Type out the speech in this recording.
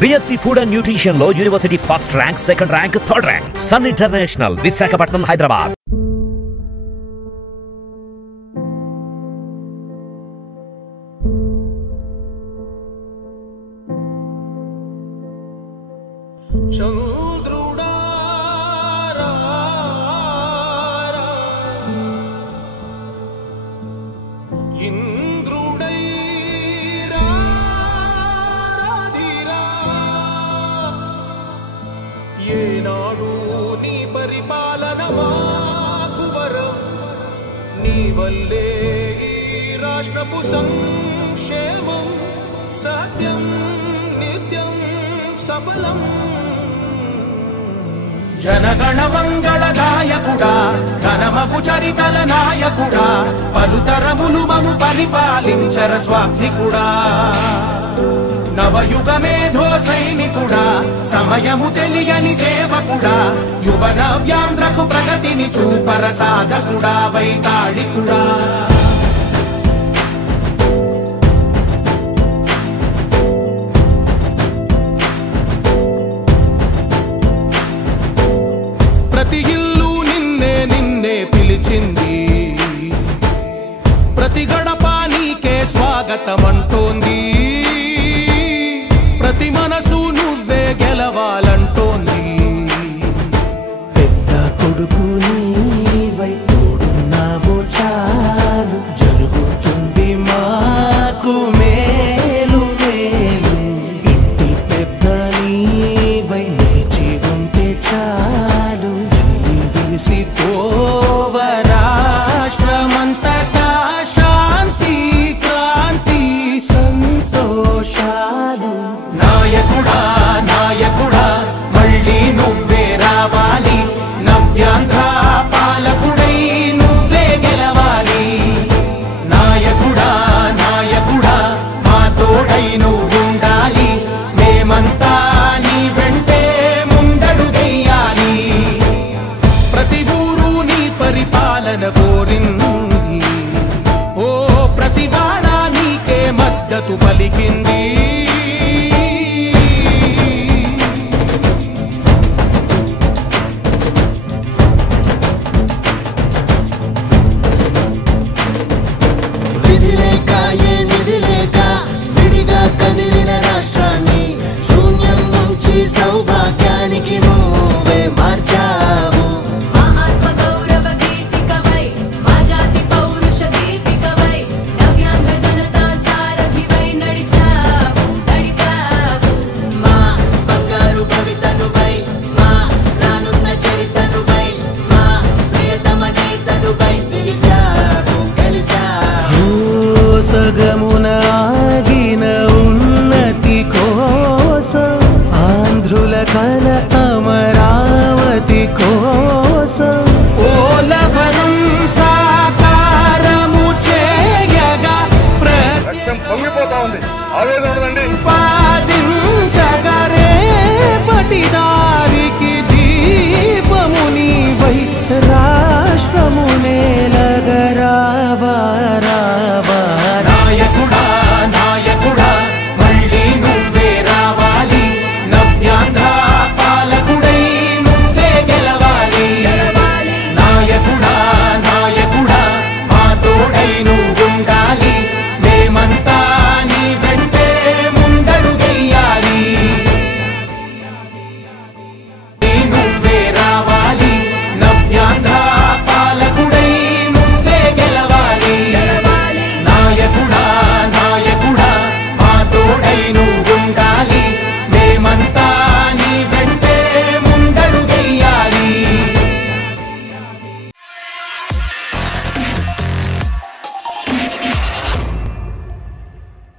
BSc Food and Nutrition లో university first rank, second rank, third rank. Sun International, Visakhapatnam, Hyderabad. రాష్ట్రపు సంక్షేమం సత్యం నిత్యం సఫలం. జనగణ మంగళ గాయకుడా, ఘనమగు చరితల నాయకుడా, పలుతరములు మము పరిపాలించర స్వామికుడా. నవయుగ మేధో సైనికుడా, సమయము తెలియని సేవకుడా, యువ నవ్యాంధ్రకు ప్రగతిని చూపర సాధకుడా, వైతాళికుడా. ప్రతి ఇల్లు నిన్నే నిన్నే పిలిచింది, ప్రతి గడప నీకే స్వాగతమంటోంది, ప్రతి మనసు నువ్వే గెలవాలంటోంది. పెద్ద కొడుకు నీవై తోడున్నావు చాలు, జరుగుతుంది మాకు మేలు మేలు. ఇంటి పెద్ద నీవై నిలిచి ఉంటే చాలు, వెలిసి పోవ రాష్ట్రమంతటా శాంతి క్రాంతి సంతోషాలు. నాయకుడా